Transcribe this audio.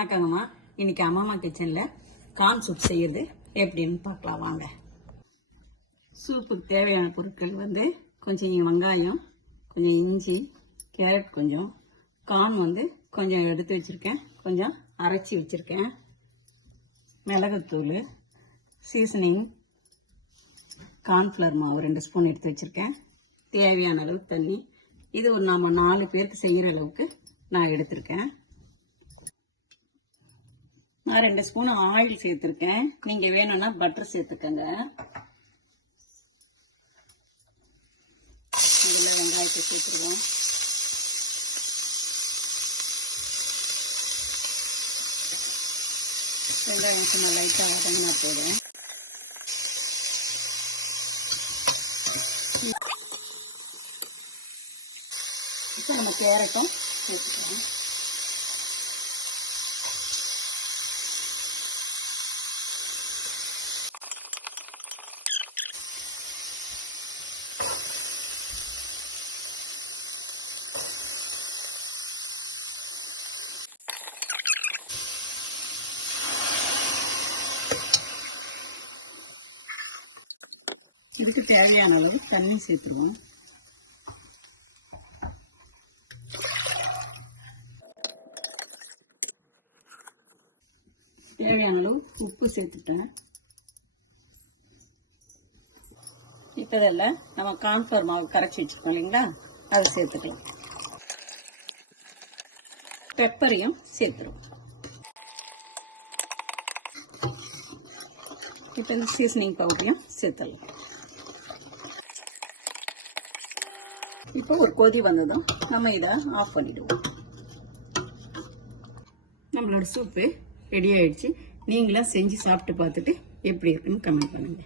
வணக்கங்கம்மா. இன்னைக்கு அம்மா கிச்சன்ல கார்ன் சூப் செய்யறது எப்படின்னு பார்க்கலாம் வாங்க. சூப்புக்கு தேவையான பொருட்கள் கொஞ்சம் வெங்காயம், கொஞ்சம் இஞ்சி, கேரட், கொஞ்சம் கார்ன் கொஞ்சம் எடுத்து வச்சிருக்கேன், கொஞ்சம் அரைச்சி வச்சிருக்கேன், மிளகுத்தூள், சீசனிங், கார்ன்ஃப்ளவர் மாவு 2 ஸ்பூன் எடுத்து வச்சிருக்கேன், தேவையான அளவு தண்ணி. இது ஒரு நாம 4 பேருக்கு செய்யற அளவுக்கு நான் எடுத்திருக்கேன். நான் 2 ஸ்பூன் ஆயில் சேர்த்திருக்கேன். நீங்க வேணும்னா பட்டர் சேர்த்துக்கங்க. இதுல வெங்காயத்தை சேர்த்துருவோம். வெங்காயம் கொஞ்சம் லைட்டா வதங்கினா போதும். இப்போ நம்ம கேரட்டும் சேர்த்துக்கலாம். இதுக்கு தேவையான அளவு தண்ணி சேர்த்துருவோம். தேவையான அளவு உப்பு சேர்த்துட்டேன். இப்போதில் நம்ம கார்ன்ஃப்ளவர் மாவு கரைச்சி வச்சிருக்கோம் இல்லைங்களா, அதை சேர்த்துக்கலாம். பெப்பரையும் சேர்த்துருவோம். இப்போ இந்த சீசனிங் பவுடரையும் சேர்த்துடலாம். இப்போ ஒரு கொதி வந்ததும் நம்ம இதை ஆஃப் பண்ணிடுவோம். நம்மளோட சூப்பு ரெடி ஆயிடுச்சு. நீங்களும் செஞ்சு சாப்பிட்டு பார்த்துட்டு எப்படி இருக்குன்னு கமெண்ட் பண்ணுங்க.